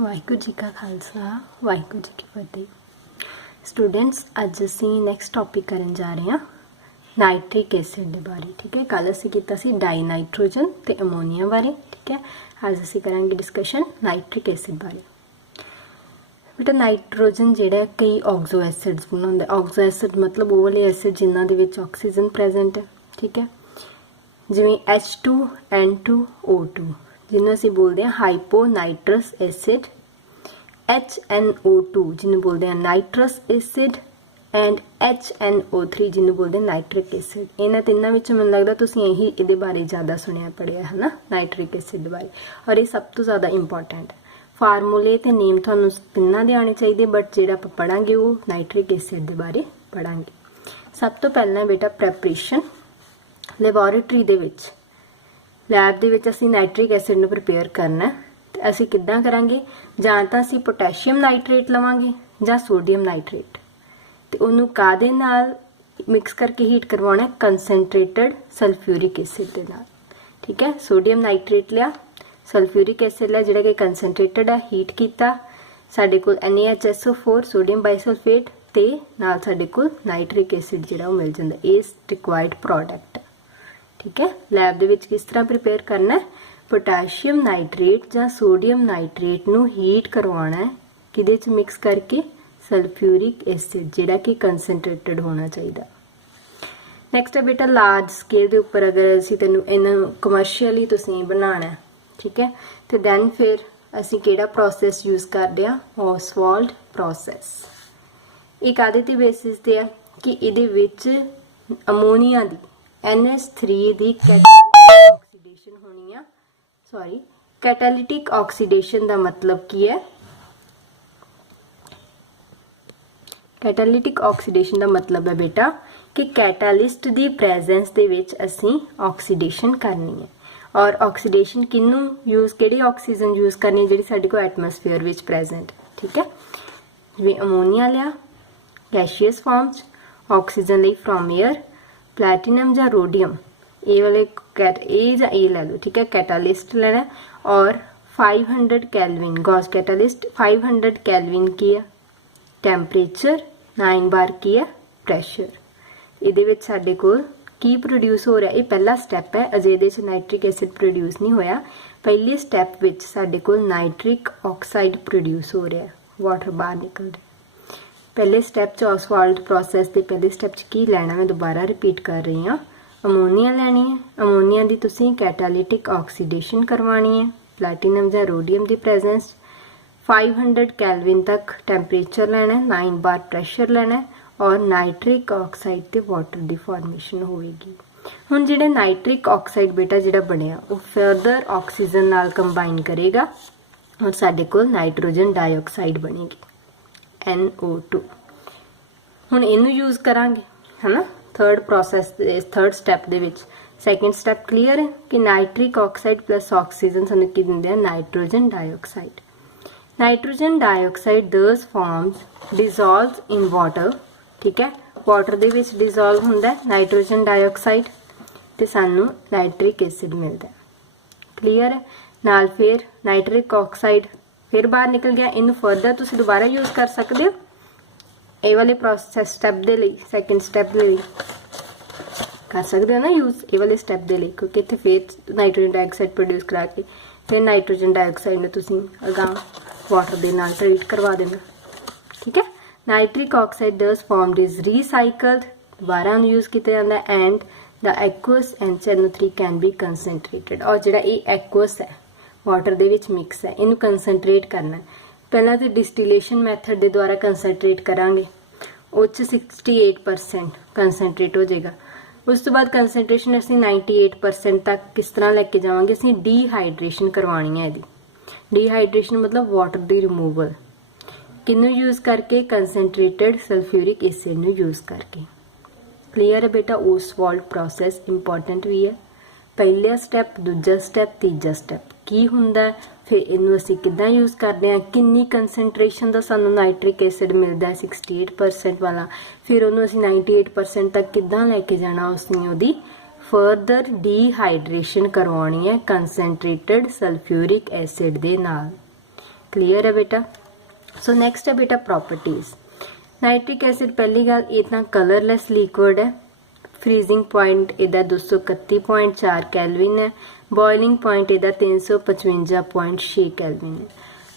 वाहिगुरू जी का खालसा वाहिगुरू जी की फतेह। स्टूडेंट्स अज असी नैक्सट टॉपिक करन जा रहे हैं नाइट्रिक एसिड के बारे। ठीक है, कल असी किया सी डाई नाइट्रोजन ते अमोनीया बारे। ठीक है, अज असी करांगे डिस्कशन नाइट्रिक एसिड बारे। बेटा नाइट्रोजन जिहड़ा कई ऑक्सो एसिड्स बनाउंदा। ऑक्सो एसिड मतलब वो वाले एसिड जिन्हां दे विच ऑक्सीजन प्रेजेंट है। ठीक है, जिवें H2N2O2 जिन्होंने असी बोलते हैं हाइपो नाइट्रस एसिड, HNO2 जिन्होंने बोलते हैं नाइट्रस एसिड एंड HNO3 जिन्होंने बोलते हैं नाइट्रिक एसिड। इन्हां तिन्नां विचों मैनूं लगदा तुसीं यही इहदे बारे ज़्यादा सुनिया पढ़िया है ना, नाइट्रिक एसिड बारे। और ये सब तो ज़्यादा इंपॉर्टेंट है। फार्मूले ते नेम तुहानूं तिन्नां दे आने चाहिए, बट जिहड़ा आपां पढ़ांगे वो नाइट्रिक एसिड के बारे पढ़ांगे। सब तो पहलां बेटा प्रैपरेशन लैबोरेटरी दे विच लैब दे विच असीं नाइट्रिक एसिड नूं प्रिपेयर करना है। ते असीं किद्दां करांगे, जां तां असीं पोटैशियम नाइट्रेट लवांगे जां सोडियम नाइट्रेट, ते उहनूं काहदे नाल मिक्स करके हीट करवाउणा है, कंसनट्रेटेड सल्फ्यूरिक एसिड दे नाल। ठीक है, सोडियम नाइट्रेट लिया, सल्फ्यूरिक एसिड लिया जिहड़ा कि कंसनट्रेटेड है, हीट कीता, साडे कोल NaHSO4 सोडियम बाइसल्फेट ते नाल साडे कोल नाइट्रिक एसिड जिहड़ा वो मिल जांदा। इस रिक्वायर्ड प्रोडक्ट। ठीक है, लैब दे विच किस तरह प्रिपेयर करना है, पोटैशियम नाइट्रेट जां सोडियम नाइट्रेट नूं हीट करवाना है, किहदे च मिक्स करके सल्फ्यूरिक एसिड जिहड़ा कि कंसनट्रेटेड होना चाहिए। नैक्सट है बेटा लार्ज स्केल के उपर अगर असीं तैनूं इन्हां कमर्शियली तुसीं बनाना है। ठीक है, तो दैन फिर असीं किहड़ा प्रोसैस यूज़ करदे आ, ऑसवाल्ड प्रोसैस। ये काहदे ते बेसिस ते है कि इहदे विच अमोनीया दी NH3 दी कैटालिटिक ऑक्सीडेशन होनी है। सॉरी, कैटालिटिक ऑक्सीडेशन का मतलब की है, कैटालिटिक ऑक्सीडेशन का मतलब है बेटा कि कैटालिस्ट दी प्रेजेंस दे विच असीं ऑक्सीडेशन करनी है। और ऑक्सीडेशन किनू यूज़, किहड़ी ऑक्सीजन यूज़ करनी है जिहड़ी साडे कोल एटमोसफेयर विच प्रेजेंट। ठीक है, जिवें अमोनीया लिया गैशियस फॉर्म च, ऑक्सीजन लई फ्रॉम एयर, प्लैटिनम या रोडियम ए वाले ए या ए ले लो। ठीक है, कैटालिस्ट लेना और 500 कैलविन गॉस कैटालिस्ट, 500 कैलविन की है टैंपरेचर, 9 बार की है प्रैशर। इहदे विच साडे कोल की प्रोड्यूस हो रहा है, ये पहला स्टैप है, अजे इहदे च नाइट्रिक एसिड प्रोड्यूस नहीं होया। पहले स्टैप विच साडे कोल नाइट्रिक ऑक्साइड प्रोड्यूस हो रहा है, वाटर बाहर निकल रहा है। पहले स्टैप च ऑसवाल्ड प्रोसैस के पहले स्टैप च की लैना, मैं दोबारा रिपीट कर रही हाँ। अमोनीया लैनी है, अमोनीया की तुसीं कैटालिटिक ऑक्सीडेशन करवानी है, प्लैटिनम या रोडियम की प्रेजेंस, 500 कैलविन तक टैंपरेचर लेना है, 9 बार प्रैशर लेना है और नाइट्रिक ऑक्साइड ते वाटर की फॉर्मेशन होएगी। हुण जिहड़ा नाइट्रिक ऑक्साइड बेटा जिहड़ा बनिया वो फर्दर ऑक्सीजन नाल कंबाइन करेगा और साडे कोल नाइट्रोजन डाइऑक्साइड बनेगी NO2। हुण इनू यूज़ करांगे है ना थर्ड प्रोसैस, थर्ड स्टैप दे विच। सैकेंड स्टैप क्लीयर है कि नाइट्रिक ऑक्साइड प्लस ऑक्सीजन सानूं की दिंदे आ नाइट्रोजन डाइऑक्साइड। नाइट्रोजन डाइऑक्साइड दस फॉर्म्स डिजॉल्व इन वाटर। ठीक है, वाटर दे विच डिजॉल्व हुंदा है नाइट्रोजन डाइऑक्साइड ते सानूं नाइट्रिक एसिड मिलदा है। क्लीयर है, नाल फिर नाइट्रिक ऑक्साइड फिर बाहर निकल गया। इनू फर्दर तुसीं दोबारा यूज़ कर सकते हो ए वाले प्रोसैस स्टैप दे लई, सैकेंड स्टैप दे लई कर सकते हो ना यूज़ ए वाले स्टैप दे लई, क्योंकि इत्थे फिर नाइट्रोजन डाइऑक्साइड प्रोड्यूस करा के फिर नाइट्रोजन डाइऑक्साइड नूं तुसीं अगां वाटर दे नाल ट्रीट करवा देना। ठीक है, नाइट्रिक ऑक्साइड दस फॉर्म्ड इज रीसाइकल्ड, दोबारा यूज़ किया जाता है and the aqueous NCNO3 can be concentrated. और जिहड़ा ये एक्वस है वाटर दे विच मिक्स है, इनू कंसनट्रेट करना है। पहला तो डिस्टिलेशन मैथड के द्वारा कंसनट्रेट करांगे, उस 68% कंसनट्रेट हो जाएगा। उस तो बाद कंसनट्रेशन असीं 98% तक किस तरह लैके जावांगे, असीं डीहाइड्रेशन करवानी है। इहदी डीहाइड्रेशन मतलब वाटर दी रिमूवल, किनू यूज़ करके, कंसनट्रेटेड सल्फ्यूरिक एसिड नू यूज़ करके। क्लीयर है बेटा, ओसवाल्ड प्रोसैस इंपॉर्टेंट भी है। पहला स्टैप, दूजा स्टैप, तीजा स्टैप की हुंदा है, फिर इनू असीं किद्दां यूज़ करते हैं, किन्नी कंसनट्रेशन का सानूं नाइट्रिक एसिड मिलता है 68% वाला, फिर उन्होंने असीं 98% तक किद्दां लैके जाना, उसने उहदी फर्दर डीहाइड्रेशन करवानी है कंसनट्रेटेड सल्फ्यूरिक एसिड दे नाल। क्लीयर है बेटा। सो नैक्सट है बेटा प्रॉपर्टीज़। नाइट्रिक एसिड पहली गल ये तो कलरलैस लिक्विड है, फ्रीजिंग पॉइंट इहदा 231.4 कैलविन है, बॉइलिंग पॉइंट इहदा 355.6 कैलविन है।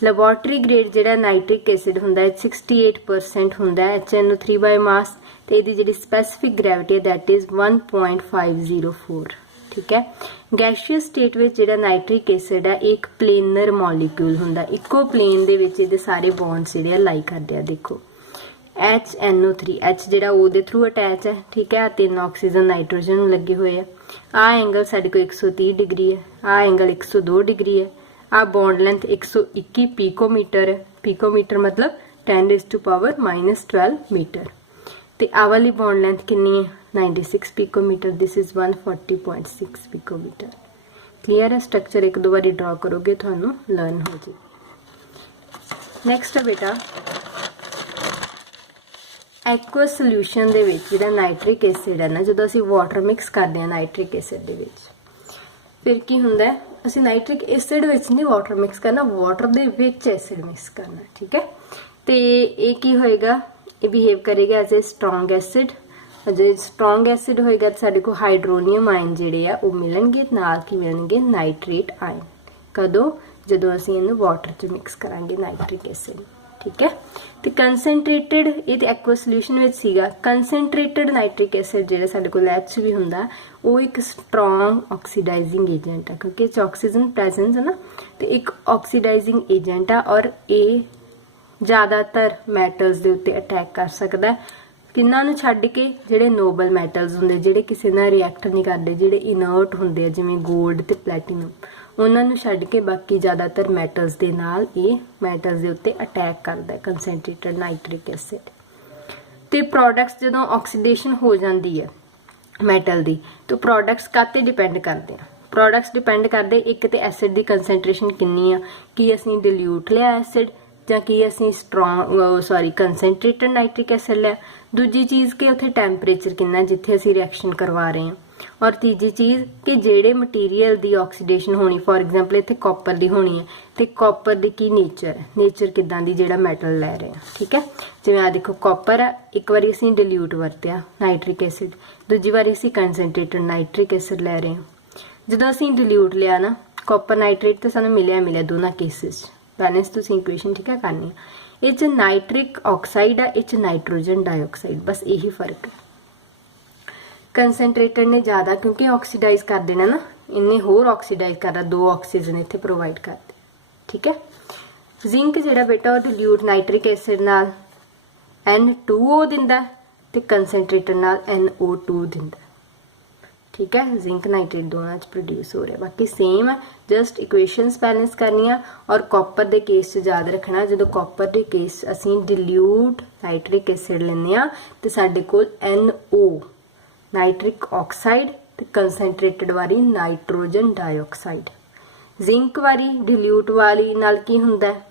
लैबोरेटरी ग्रेड जिहड़ा नाइट्रिक एसिड हुंदा है 68% हुंदा है HNO3 बाय मास, तो इहदी जिहड़ी स्पैसिफिक ग्रैविटी है दैट इज़ 1.504। ठीक है। गैशियस स्टेट में जिहड़ा नाइट्रिक एसिड है एक प्लेनर मॉलीक्यूल हुंदा, इक्को प्लेन दे विच इहदे सारे बॉन्ड्स जिहड़े लाई करदे आ। देखो HNO3 H जिहड़ा O दे थ्रू अटैच है, ठीक है, 3 ऑक्सीजन नाइट्रोजन नूं लगे हुए है। आ एंगल साडे कोल 130 डिग्री है, आ एंगल 102 डिग्री है, आ बॉन्ड लेंथ 121 पिकोमीटर है, पिकोमीटर मतलब 10⁻⁻12 मीटर, ते आ वाली बॉन्ड लेंथ कितनी है 96 picometer, this is 140.6 picometer. Clear है। स्ट्रक्चर एक दो बारी ड्रॉ करोगे थानू लर्न हो जाए। नैक्सट है बेटा एक्वस सोल्यूशन दे विच जिहड़ा नाइट्रिक एसिड है ना, जो असीं वाटर मिक्स करते हैं नाइट्रिक एसिड दे विच, फिर की हुंदा है असीं नाइट्रिक एसिड विच नहीं वाटर मिक्स करना, वाटर दे विच एसिड मिक्स करना। ठीक है। तो ये की होएगा, ये बिहेव करेगा एज ए स्ट्रोंग एसिड। जो स्ट्रोंग एसिड होएगा तो साडे को हाइड्रोनियम आयन जिहड़े आ वो मिलणगे, नाल की मिलणगे नाइट्रेट आयन। कदों जदों असीं इहनूं वाटर च मिक्स करांगे नाइट्रिक एसिड। ठीक है। तो कंसनट्रेटेड ये तो एक्वा सोल्यूशन में सीगा, कंसनट्रेटेड नाइट्रिक एसिड जिहड़ा साडे कोल एच भी हुंदा वो एक स्ट्रोंग ऑक्सीडाइजिंग एजेंट है, क्योंकि इस ऑक्सीजन प्रेजेंस है ना, तो एक ऑक्सीडाइजिंग एजेंट है और ये ज़्यादातर मैटल्स के उत्ते अटैक कर सकता है। किन्हां नूं छड्ड के जिहड़े नोबल मैटल्स हुंदे, जिहड़े किसी नाल रिएक्ट नहीं करते, जिहड़े इनर्ट हुंदे जिवें गोल्ड ते प्लैटिनम, उन्हां नूं छड्ड के बाकी ज़्यादातर मैटल्स दे नाल ये मैटल्स दे उत्ते अटैक करदा है कंसनट्रेटेड नाइट्रिक एसिड। ते प्रोडक्ट्स जदों ऑक्सीडेशन हो जाती है मैटल दी, तो प्रोडक्ट्स काते डिपेंड करते हैं, प्रोडक्ट्स डिपेंड करते एक तो एसिड की कंसनट्रेशन कितनी आ, कि असीं डिल्यूट लिया एसिड ਜਾਂ कि असीं स्ट्रोंग कंसनट्रेटेड नाइट्रिक एसिड लिया, दूजी चीज़ कि उत्थे टैंपरेचर कितना जिथे असीं रिएक्शन करवा रहे हैं, और तीजी चीज़ कि जेड़े मटीरियल की ऑक्सीडेशन होनी, फॉर एग्जाम्पल इत्थे कॉपर की होनी है, तो कॉपर की की नेचर है, नेचर किदां दी जिहड़ा मैटल लै रहे हैं। ठीक है। जिवें आ देखो कॉपर है, एक बार असीं डिल्यूट वरत्या नाइट्रिक एसिड, दूजी बार असीं कंसनट्रेटेड नाइट्रिक एसिड लै रहे हैं। जदों असीं डिल्यूट लिया ना कॉपर नाइट्रेट, तो सानूं मिलिया दोनों केसिस बैलेंस तुसीं इक्वेशन ठीक है करनी है। इस नाइट्रिक ऑक्साइड है, इस नाइट्रोजन डाइऑक्साइड, बस यही फर्क है। कंसनट्रेटेड ने ज़्यादा क्योंकि ऑक्सीडाइज कर देना ना, इन्हें होर ऑक्सीडाइज कर रहा, 2 ऑक्सीजन इत्थे प्रोवाइड करते। ठीक है। जिंक जिहड़ा बेटा डिल्यूट नाइट्रिक एसिड नाल N2O दिंदा ते कंसनट्रेटेड नाल NO2 दिंदा। ठीक है। जिंक नाइट्रेट दोनों प्रोड्यूस हो रहा है, बाकी सेम है, जस्ट इक्वेशंस बैलेंस करनिया। और कॉपर के केस याद रखना, जो कॉपर के केस असी डिल्यूट नाइट्रिक एसिड लेने तो साडे कोल NO नाइट्रिक ऑक्साइड ते कंसनट्रेटेड वाली नाइट्रोजन डाइऑक्साइड। जिंक वाली डिल्यूट वाली नाल की हुंदा है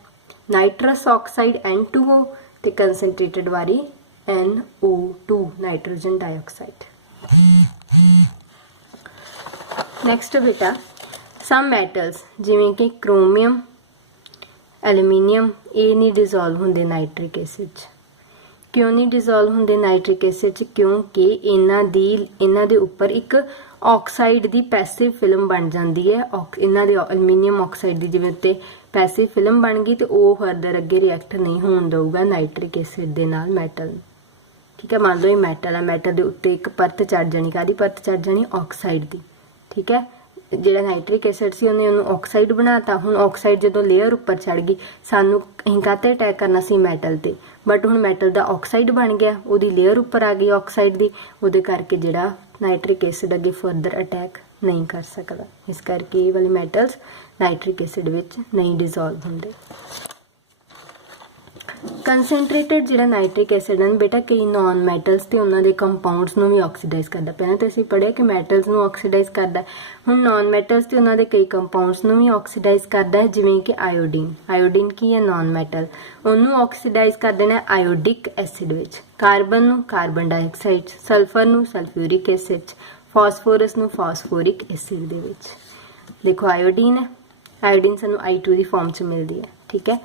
नाइट्रस ऑक्साइड N2O ते कंसनट्रेटेड वाली NO2 नाइट्रोजन डाइऑक्साइड। नैक्सट बेटा सम मैटल्स जिवें कि क्रोमियम एलूमीनियम ये नहीं डिजोल्व होंदे नाइट्रिक एसिड च। क्यों नहीं डिजोल्व होंदे नाइट्रिक एसिड च? क्योंकि इन्हां दे उपर एक ऑक्साइड दी पैसिव फिल्म बन जाती है। इन्हां दे एलूमीनियम ऑक्साइड दी जिवें उत्ते पैसिव फिल्म बन गई तो वह फरदर अगे रिएक्ट नहीं होण दऊगा नाइट्रिक एसिड दे नाल मैटल। ठीक है। मान लो ये मैटल है, मैटल के उत्ते एक परत चढ़ जानी, काहदी परत चढ़ जानी? ऑक्साइड की। ठीक है। जिहड़ा नाइट्रिक एसिड सी उन्हें उन्होंने ऑक्साइड बनाता, हुण ऑक्साइड जो लेयर उपर चढ़ गई, सानू असीं काहते अटैक करना सी? मैटल ते, बट हुण मैटल दा ऑक्साइड बन गया, उहदी लेयर उपर आ गई ऑक्साइड दी, उहदे करके जिहड़ा नाइट्रिक एसिड अगे फरदर अटैक नहीं कर सकता। इस करके ये वाले मैटल्स नाइट्रिक एसिड विच नहीं डिजोल्व होंदे। कंसनट्रेटेड जिहड़ा नाइट्रिक एसिड है बेटा कई नॉन मैटल्स ते उन्हां दे कंपाउंड्स नूं भी ऑक्सीडाइज करदा। पहले तो असीं पढ़िया कि मैटल्स नूं ऑक्सीडाइज करदा है, हुण नॉन मैटल्स ते उन्हां दे कई कंपाउंड्स नूं भी ऑक्सीडाइज करदा है, जिवें कि आयोडीन। आयोडीन की है? नॉन मैटल, उन्होंने ऑक्सीडाइज कर देना आयोडिक एसिड विच। कार्बन नूं कार्बन डाइऑक्साइड, सल्फर नूं सल्फ्यूरिक एसिड, फॉस्फोरस नूं फॉस्फोरिक एसिड दे विच। देखो आयोडीन है, आयोडीन सानूं I2 की फॉर्म च मिलती है। ठीक है।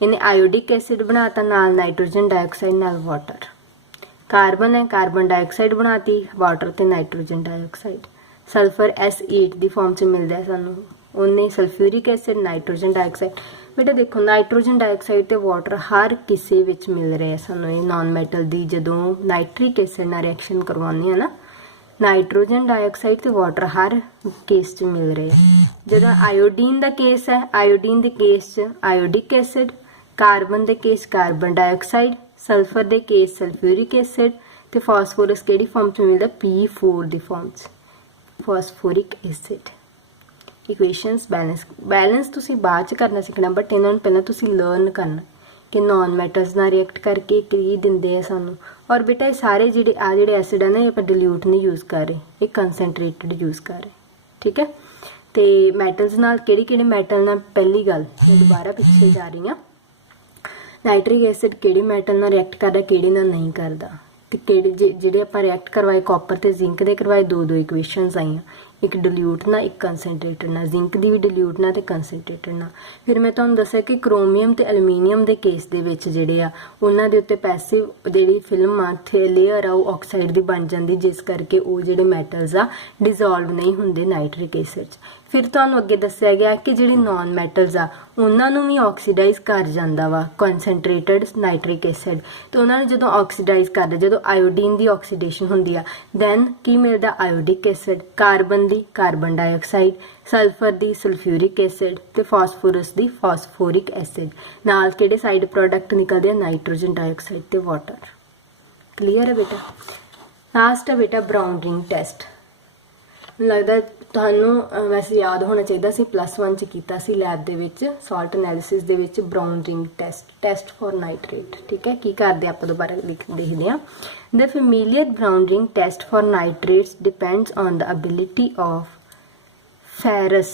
इन्हें आयोडिक एसिड बनाता, नाल नाइट्रोजन डाइऑक्साइड नाल वाटर। कार्बन है, कार्बन डाइऑक्साइड बनाती, वाटर ते नाइट्रोजन डाइऑक्साइड। सल्फर S8 की फॉर्म च मिलता है सानू, उन्हें सल्फ्यूरिक एसिड नाइट्रोजन डाइऑक्साइड। बेटा देखो नाइट्रोजन डाइऑक्साइड ते वाटर हर किसी विच मिल रहे हैं सानू, ये नॉन मैटल दी जदों नाइट्रिक एसिड नाल रिएक्शन करवाने हैं ना, नाइट्रोजन डाइऑक्साइड ते वाटर हर केस च मिल रहे हैं। जदों आयोडीन का केस है, आयोडीन के केस च आयोडिक एसिड, कार्बन के केस कार्बन डाइऑक्साइड, सल्फर के केस सल्फ्यूरिक एसिड ते फास्फोरस किहड़ी फॉर्म च मिलदा P4 दी फॉर्म च फास्फोरिक एसिड। इक्वेशनस बैलेंस तुसी बाद च करना सीखना, बट इन्हां नूं पहलां तुसी लर्न करना कि नॉन मैटल्स नाल रिएक्ट करके की दिंदे आ सानू। और बेटा ये सारे जिहड़े एसिड है ना, ये आपां डिल्यूट नहीं यूज़ कर रहे, ये कंसनट्रेटेड यूज़ कर रहे, ठीक है। तो मैटल्स नाल किहड़े मैटल नाल, पहली गल मैं दोबारा पिछे जा रही हाँ, नाइट्रिक एसिड किहड़े मैटल नाल रिएक्ट करदा, किहड़े नाल नहीं करदा, ते किहड़े जिहड़े आपां रिएक्ट करवाए कॉपर ते जिंक दे करवाए, दो इक्वेशनस आईयां, एक डिल्यूट ना एक कंसनट्रेटेड ना, जिंक दी भी डिल्यूट ना ते कंसनट्रेटेड ना। फिर मैं तुहानूं दस्सिया कि क्रोमियम ते एलूमीनियम दे केस दे विच जिहड़े आ उन्हां दे उत्ते पैसिव जिहड़ी फिल्म आ थे लेयर आ वो ऑक्साइड दी बन जांदी, जिस करके वो जिहड़े मैटल्स आ डिजोल्व नहीं हुंदे नाइट्रिक एसिड च। फिर तुहानूं अगे दस्सिया गया कि जिहड़ी नॉन मैटल्स आ उन्हां नूं भी ऑक्सीडाइज कर जांदा वा कंसनट्रेटेड नाइट्रिक एसिड, तो उन्हां नूं जदों ऑक्सीडाइज करदा, जदों आयोडीन दी ऑक्सीडेशन हुंदी आ दैन की मिलदा आयोडिक एसिड, कार्बन दी कार्बन डाइऑक्साइड, सल्फर दी सल्फ्यूरिक एसिड ते फास्फोरस दी फास्फोरिक एसिड। नाल किहड़े साइड प्रोडक्ट निकलदे आ नाइट्रोजन डाइऑक्साइड ते वाटर। क्लीयर है बेटा। लास्ट है बेटा ब्राउन रिंग टेस्ट। लगदा तुहानूं वैसे याद होना चाहिए सी, +1 च कीता सी लैब दे विच सॉल्ट एनालिसिस दे विच brown ring test for nitrate, ठीक है। की करदे आपां दोबारा देखदे हां। The familiar brown ring test for nitrates depends on the ability of ferrous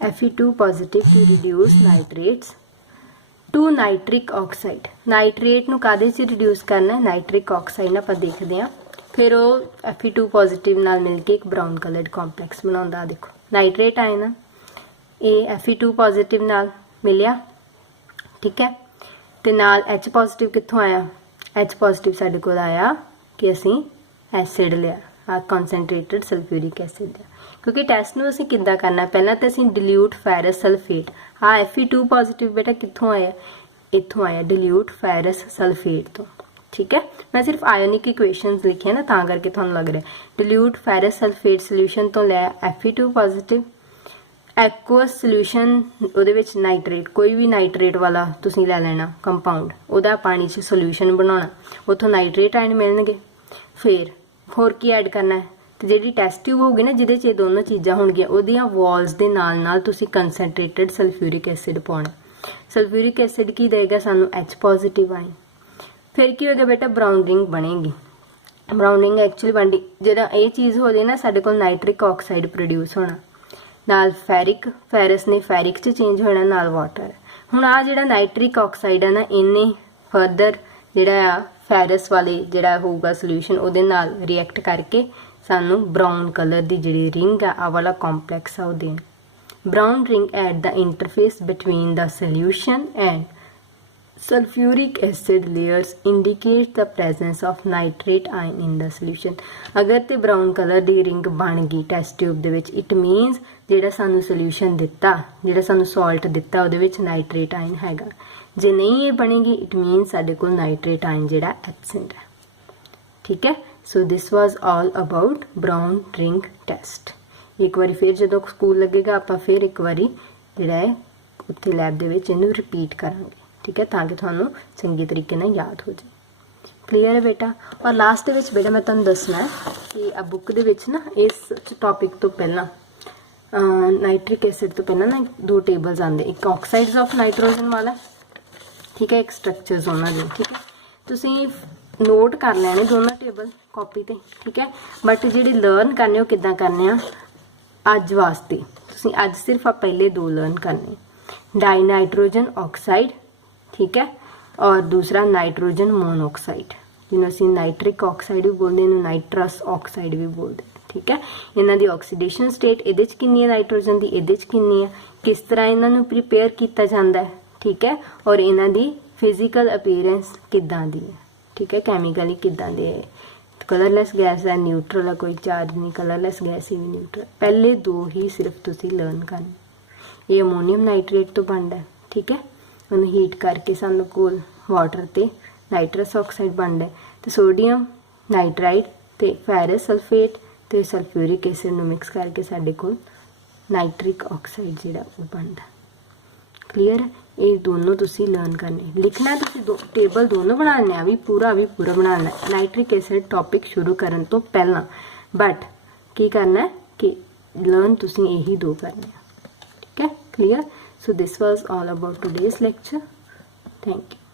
Fe2 positive to reduce nitrates to nitric oxide। Nitrate नूं काहदे च रिड्यूस करना है, नाइट्रिक ऑक्साइड नाल आपां देखदे हां। फिर वो Fe2 पॉजिटिव नाल मिल के एक ब्राउन कलर्ड कॉम्पलैक्स बनाउंदा। देखो नाइट्रेट आए ना, ये Fe2 पॉजिटिव नाल मिलिया, ठीक है। ते नाल H पॉजिटिव कित्थों आया, H पॉजिटिव साडे कोल आया कि असीं एसिड लिया, कॉन्सनट्रेटेड सल्फ्यूरिक एसिड लिया। क्योंकि टैसट नूं असीं किद्दां करना, पहलां तो असीं डिल्यूट फेरस सल्फेट, हाँ Fe2 पॉजिटिव बेटा कित्थों आया, इत्थों आया डिल्यूट फेरस सल्फेट तो, ठीक है। मैं सिर्फ आयोनिक इक्वेशनस लिखे ना तां करके तुहानूं लग रहा है। डिल्यूट फेरस सल्फेट सोल्यूशन तो लिया Fe2 पॉजिटिव, एक्वस सोल्यूशन ਉਹਦੇ ਵਿੱਚ नाइट्रेट, कोई भी नाइट्रेट वाला तुसीं ले लेना कंपाउंड, ਉਹਦਾ पानी 'ਚ सोल्यूशन बनाना, ਉੱਥੋਂ नाइट्रेट आयन मिलणगे। फिर होर की ऐड करना है, तो जी टैस्ट ट्यूब होगी ना जिहदे 'च ये दोनों चीज़ां होणगियां, ਉਹਦੀਆਂ वॉल्स ਦੇ ਨਾਲ तुसीं कंसनट्रेटेड सल्फ्यूरिक एसिड पाउणा। सल्फ्यूरिक एसिड की देगा सानू H पॉजिटिव आयन। फिर की होगा बेटा ब्राउन रिंग बनेगी। ब्राउन रिंग एक्चुअली बनती जो ये चीज़ हो जाए ना, साडे कोल नाइट्रिक ऑक्साइड प्रोड्यूस होना, नाल फेरस ने फेरिक च चेंज होना, नाल वाटर। हुण आ जिहड़ा नाइट्रिक ऑक्साइड है ना, इन्ने फर्दर जिहड़ा फेरस वाले जिहड़ा होगा सोल्यूशन ਉਹਦੇ ਨਾਲ रिएक्ट करके सानू ब्राउन कलर की जिहड़ी रिंग आ वाला कॉम्पलैक्स आ देन। Brown ring at the interface between the solution and sulphuric acid layers indicate the presence of nitrate ion in the solution. अगर तो ब्राउन कलर की रिंग बन गई टैस्ट ट्यूब दे विच, इट मीनस जिहड़ा सानू सोल्यूशन दिता, जिहड़ा सानू सॉल्ट दिता उहदे विच नाइट्रेट आयन हैगा। जे नहीं ये बनेगी इट मीनस साडे कोल नाइट्रेट आयन जिहड़ा एब्सेंट है, ठीक है। So this was all about brown ring test. एक बार फिर जो स्कूल लगेगा आप फिर एक बार जिहड़ा है उत्थे लैब दे विच इहनूं रिपीट करांगे, ठीक है, ताकि तुहानूं चंगे तरीके नाल याद हो जाए। क्लीयर है बेटा। और लास्ट विच बेटा मैं तुहानूं दसना है कि आ बुक दे विच ना इस टॉपिक तो पहला नाइट्रिक एसिड तो पहला ना 2 टेबल्स आते, एक ऑक्साइड्स ऑफ नाइट्रोजन वाला, ठीक है, एक स्ट्रक्चर्स उन्होंने, ठीक है। तुसीं नोट कर लेने दोनों टेबल कॉपी ते, ठीक है। बट जिहड़ी लर्न करने किद्दां करने अज वास्ते, तुसीं अज सिर्फ पहले 2 लर्न करने, डाई नाइट्रोजन ऑक्साइड, ठीक है, और दूसरा नाइट्रोजन मोनोऑक्साइड, जिन्होंने असीं नाइट्रिक ऑक्साइड भी बोलते हैं, नाइट्रस ऑक्साइड भी बोलते हैं, ठीक है। इन्हां दी ऑक्सीडेशन स्टेट इहदे च किन्नी है नाइट्रोजन दी, इहदे च किन्नी है, किस तरह इन्हां नूं प्रिपेयर किया जाता है, ठीक है, और इन्हां दी फिजिकल अपीयरेंस किद्दां दी है, ठीक है, कैमिकली किद्दां दी है। कलरलैस गैस है, न्यूट्रल है, कोई चार्ज नहीं, कलरलैस गैस ही भी न्यूट्रल। पहले दो ही सिर्फ तुसी लर्न करने। ये अमोनीयम नाइट्रेट तो बनता है, ठीक है, उन्हें हीट करके सानू कोल वाटर ते नाइट्रस ऑक्साइड बनता है, तो सोडियम नाइट्राइड ते फेरस सल्फेट ते सल्फ्यूरिक एसिड नूं मिक्स करके साडे कोल नाइट्रिक ऑक्साइड जिहड़ा वो बनता। क्लीयर है? ये दोनों तुसी लर्न करने। लिखना है तुसी टेबल दोनों बनाने, आ भी पूरा बनाना है नाइट्रिक एसिड टॉपिक शुरू करन तो पहला, बट की करना है कि लर्न तुसी यही दो करने, ठीक है, clear. So this was all about today's lecture. Thank you.